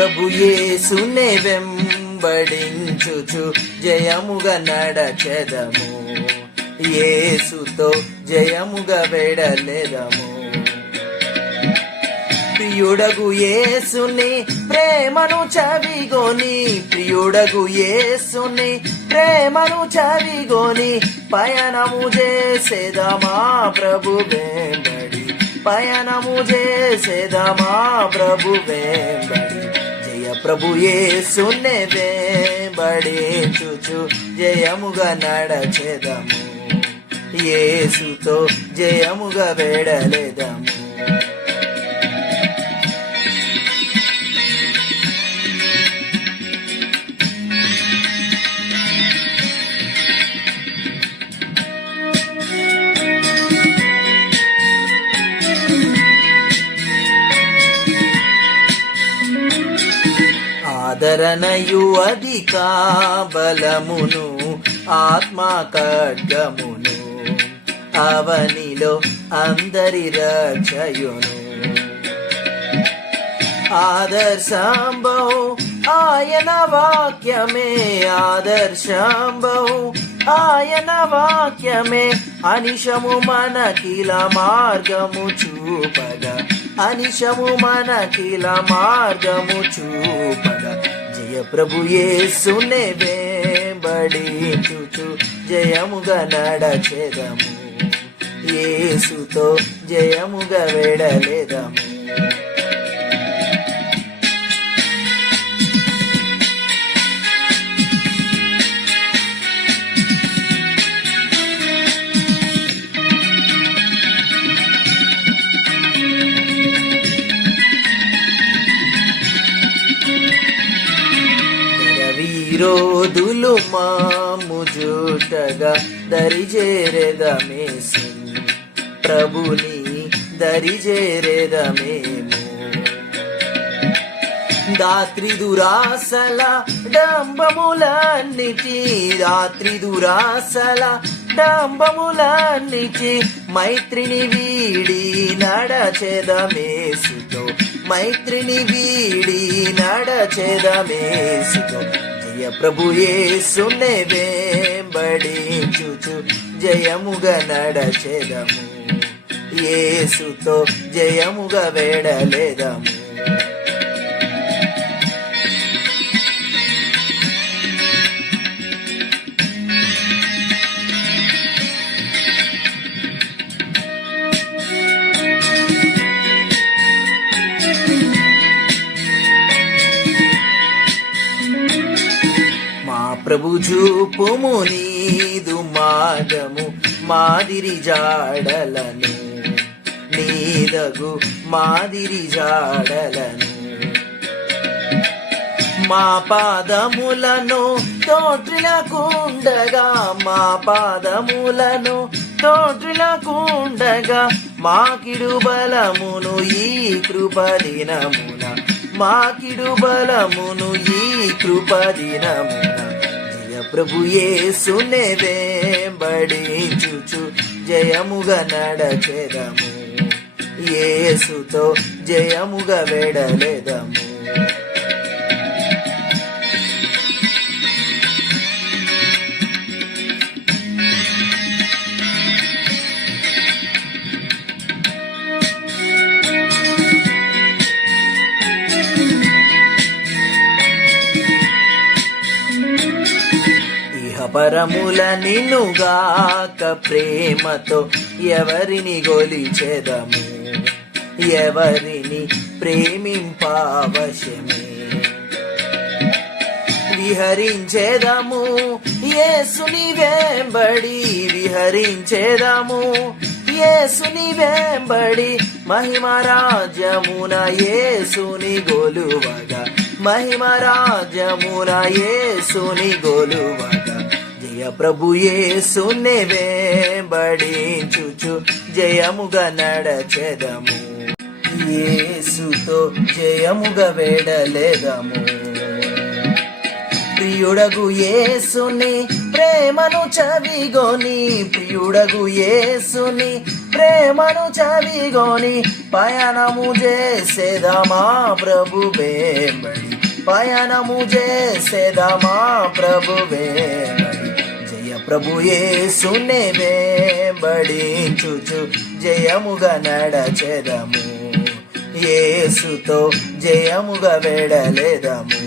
ప్రభు యేసునే వెంబడించుచు జయముగా నడచెదము, యేసుతో జయముగా వెడలెదము. ప్రియుడగు యేసుని ప్రేమను చవిగొని, ప్రియుడగు యేసుని ప్రేమను చవిగొని పయనము చేసేదమా ప్రభు వెంబడి, పయనము చేసేదమా ప్రభు వెంబడి. జయ ప్రభు యేసునే వెంబడించుచు జయముగా నడచెదము, యేసుతో జయముగా వెడలెదము. ఆదరణయు అధిక బలమును ఆత్మా ఖడ్గమును, అవనిలో అందరి రక్షయును. ఆదర్శంబౌ ఆయన వాక్యమే, ఆదర్శంబౌ ఆయన వాక్యమే, అనిశము మనకిల మార్గము చూపగా, అనిశము మనకిల మార్గము చూపగా. జయ ప్రభు యేసునే వెంబడించుచు జయముగా నడచెదము, యేసుతో జయముగా వెడలెదము. విరోధులు మాము జూటగా దరిజేరెదమేసు, ప్రభుని దరిజేరెదమేము. దాత్రి దురాసల డంబములన్నిటి, దాత్రి దురాసల డంబములన్నిటి మైత్రిని వీడి నడచెదమేసుతో, మైత్రిని వీడి నడచెదమేసుతో. జయ ప్రభు యేసునే వెంబడించుచు జయముగా నడచెదము, యేసుతో జయముగా వెడలెదము. ప్రభు చూపుము నీదు మార్గము, మాదిరి జాడలను, నీదగు మాదిరి జాడలను. మా పాదములను తోట్రిలకుండగా, మా పాదములను తోట్రిలకుండగా, మాకిడు బలమును ఈ కృపదినమున, మాకిడు బలమును ఈ కృపదినమున. ప్రభు యేసునే వెంబడించుచు జయముగా నడచెదము, యేసుతో జయముగా వెడలెదము. పరముల నిన్నుగాక ప్రేమతో ఎవరిని గొలిచెదము, ఎవరిని ప్రేమింపవశమే. విహరించెదము యేసుని వెంబడి, విహరించెదము యేసుని వెంబడి, మహిమ రాజ్యమున యేసుని గొలువగా, మహిమ రాజ్యమున యేసుని గొలువగా. జయ ప్రభు యేసునే వెంబడించుచు జయముగా నడచెదము, యేసుతో జయముగా వెడలెదము. ప్రియుడగు యేసుని ప్రేమను చవిగొని, ప్రియుడగు యేసుని ప్రేమను చవిగోని పయనము చేసేదమా ప్రభు వెంబడి, పయనము చేసేదమా ప్రభు వెంబడి. జయ ప్రభు యేసునే వెంబడించుచు జయముగా నడచెదము, యేసుతో జయముగా వెడలెదము.